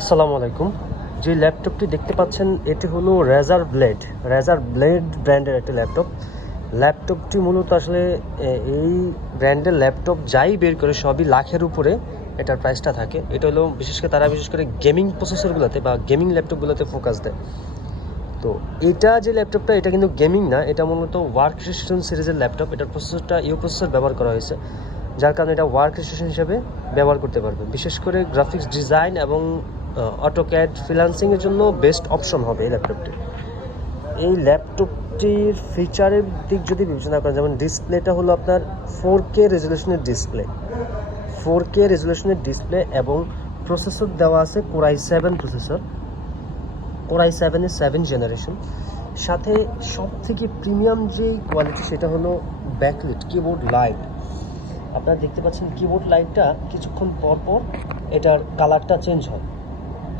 আসসালামু আলাইকুম। যে ল্যাপটপটি দেখতে পাচ্ছেন এটি হলো রেজার ব্লেড ব্র্যান্ডের একটি ল্যাপটপটি মূলত আসলে এই ব্র্যান্ডের ল্যাপটপ যাই বের করে সবই লাখের উপরে এটার প্রাইসটা থাকে। এটা হলো বিশেষ করে গেমিং প্রসেসরগুলোতে বা গেমিং ল্যাপটপগুলোতে ফোকাস দেয়। তো এটা যে ল্যাপটপটা এটা কিন্তু গেমিং না, এটা মূলত ওয়ার্ক স্টেশন সিরিজের ল্যাপটপ। এটার প্রসেসরটা প্রসেসর ব্যবহার করা হয়েছে, যার কারণে এটা ওয়ার্ক স্টেশন হিসেবে ব্যবহার করতে পারবে। বিশেষ করে গ্রাফিক্স ডিজাইন এবং অটোক্যাড ফ্রিল্যান্সিংয়ের জন্য বেস্ট অপশন হবে এই ল্যাপটপটি। এই ল্যাপটপটির ফিচারের দিক যদি বিবেচনা করেন, যেমন ডিসপ্লেটা হলো আপনার 4K রেজলিউশনের ডিসপ্লে এবং প্রসেসর দেওয়া আছে Core i7 7 জেনারেশন। সাথে সব থেকে প্রিমিয়াম যে কোয়ালিটি সেটা হলো ব্যাকলিট কিবোর্ড লাইট। আপনারা দেখতে পাচ্ছেন কিবোর্ড লাইটটা কিছুক্ষণ পর পর এটার কালারটা চেঞ্জ হয়।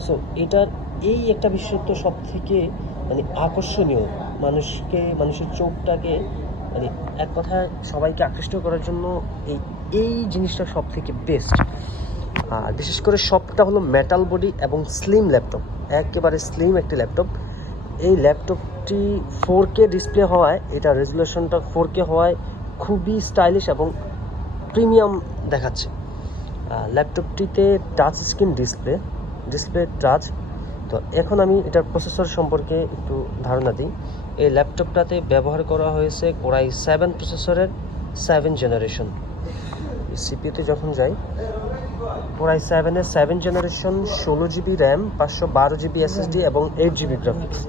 সো এটার এই একটা বিশেষত্ব সব থেকে আকর্ষণীয়, মানুষের চোখটাকে এক কথায় সবাইকে আকৃষ্ট করার জন্য এই জিনিসটা সব থেকে বেস্ট। আর বিশেষ করে সবটা হলো মেটাল বডি এবং স্লিম ল্যাপটপ, একেবারে স্লিম একটি ল্যাপটপ। এই ল্যাপটপটি 4K ডিসপ্লে হওয়ায়, এটা রেজুলেশনটা 4K হওয়ায় খুবই স্টাইলিশ এবং প্রিমিয়াম দেখাচ্ছে। ল্যাপটপটিতে টাচ স্ক্রিন ডিসপ্লে টাচ। তো এখন আমি এটার প্রসেসর সম্পর্কে একটু ধারণা দিই। এই ল্যাপটপটাতে ব্যবহার করা হয়েছে Core i7 প্রসেসরের 7 জেনারেশন। সিপিইউতে যখন যাই, Core i7-এর 7 generation, 16GB RAM, 512GB SSD এবং 8GB গ্রাফিক্স।